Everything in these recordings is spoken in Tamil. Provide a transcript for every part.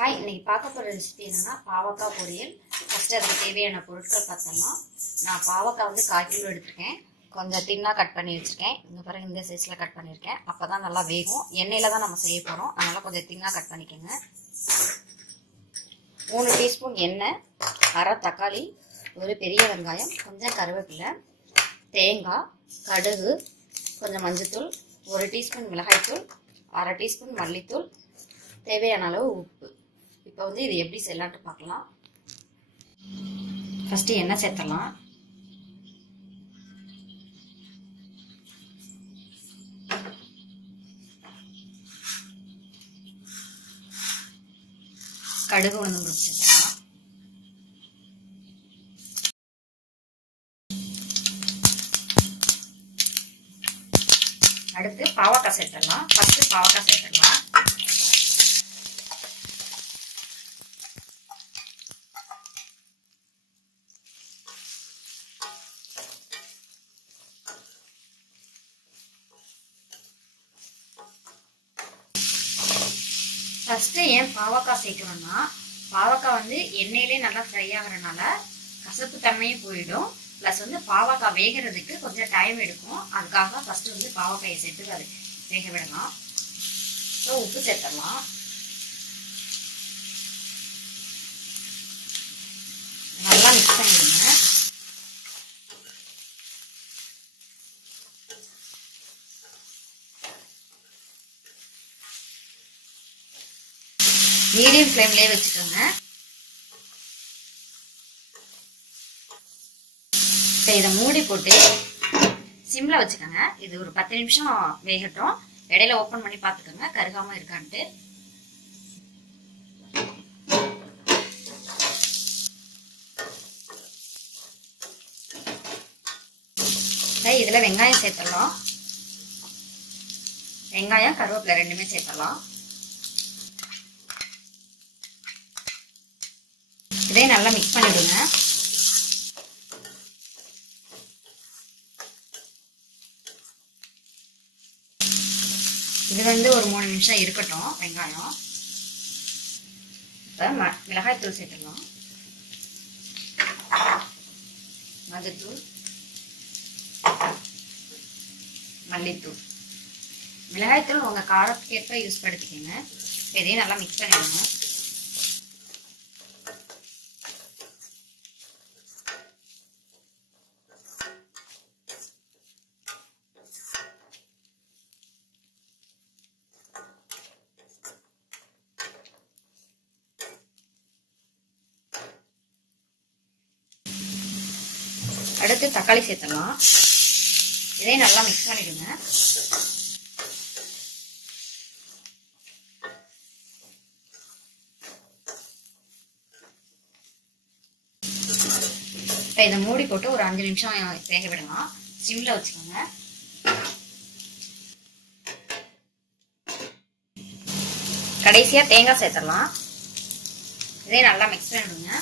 ஹாய், இன்னைக்கு பார்க்க போகிற ரெசிபி என்னன்னா பாவக்காய் பொரியல். ஃபர்ஸ்ட் அதுக்கு தேவையான பொருட்கள் பார்த்தலாம். நான் பாவக்காய் வந்து 1/4 கிலோ எடுத்திருக்கேன். கொஞ்சம் தின்னாக கட் பண்ணி வச்சுருக்கேன். இந்த பிறகு இந்த சைஸில் கட் பண்ணியிருக்கேன். அப்போ தான் நல்லா வேகும். எண்ணெயில் தான் நம்ம செய்ய போகிறோம், அதனால் கொஞ்சம் தின்னாக கட் பண்ணிக்கோங்க. 3 டீஸ்பூன் எண்ணெய், அரை தக்காளி, ஒரு பெரிய வெங்காயம், கொஞ்சம் கருவேப்பிலை, தேங்காய், கடுகு, கொஞ்சம் மஞ்சத்தூள், 1 டீஸ்பூன் மிளகாய்த்தூள், அரை டீஸ்பூன் மல்லித்தூள், தேவையான அளவு உப்பு. இப்போ வந்து இது எப்படி செய்யலான்ட்டு பார்க்கலாம். ஃபர்ஸ்ட் எண்ணெய் சேர்த்துடலாம். கடுகு உளுந்தம் பருப்பு சேர்த்துக்கலாம். அடுத்து பாவக்காய் சேர்த்துடலாம். ஃபர்ஸ்ட் பாவக்காய் சேர்த்துடலாம். ஃபர்ஸ்ட் ஏன் பாவக்காய் சேர்க்கணும்னா, பாவக்காய் வந்து எண்ணெயிலே நல்லா ஃப்ரை ஆகிறதுனால கசப்பு தன்மையும் போயிடும். ப்ளஸ் வந்து பாவக்காய் வேகிறதுக்கு கொஞ்சம் டைம் எடுக்கும். அதுக்காக ஃபர்ஸ்ட் வந்து பாவக்காயை சேர்த்து அது வேக விடலாம். ஸோ உப்பு சேர்த்துடலாம். நல்லா மிக்ஸ் பண்ணிடுங்க. மீடியம் ஃப்ளேம்லேயே வச்சுக்கோங்க. இப்போ இதை மூடி போட்டு சிம்ல வச்சுக்கோங்க. இது ஒரு 10 நிமிஷம் வேகட்டும். இடையில ஓப்பன் பண்ணி பார்த்துக்கோங்க கருகாம இருக்கான்ட்டு. இதில் வெங்காயம் சேர்த்துடலாம். வெங்காயம் கருவேப்பிலை ரெண்டுமே சேர்த்துடலாம். இதே நல்லா மிக்ஸ் பண்ணிடுங்க. இது வந்து ஒரு 3 நிமிஷம் இருக்கட்டும் வெங்காயம். இப்போ மிளகாய் தூள் சேர்த்துடலாம். மஞ்சத்தூள், மல்லித்தூள், மிளகாய்த்தூள் உங்க காரத்துக்கேற்ப யூஸ் படுத்திக்கோங்க. இதையும் நல்லா மிக்ஸ் பண்ணிடுங்க. அடுத்து தக்காளி சேர்த்துடலாம். இதே நல்லா மிக்ஸ் பண்ணிடுங்க. இப்போ இதை மூடி போட்டு ஒரு 5 நிமிஷம் வேக விடலாம். சிம்ல வச்சுக்கோங்க. கடைசியா தேங்காய் சேர்த்துடலாம். இதே நல்லா மிக்ஸ் பண்ணிடுங்க.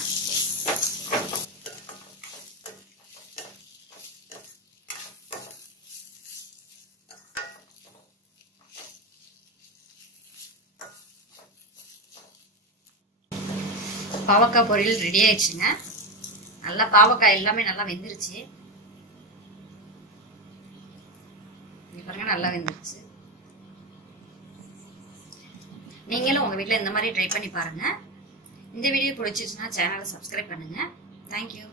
பாவக்காய் பொரியல் ரெடி ஆயிடுச்சுங்க. நல்லா பாவக்காய் எல்லாமே நல்லா வெந்துருச்சு. பாருங்க நல்லா வெந்துருச்சு. நீங்களும் உங்க வீட்டுல இந்த மாதிரி ட்ரை பண்ணி பாருங்க. இந்த வீடியோ பிடிச்சிருச்சுன்னா சேனலை சப்ஸ்கிரைப் பண்ணுங்க. தேங்க்யூ.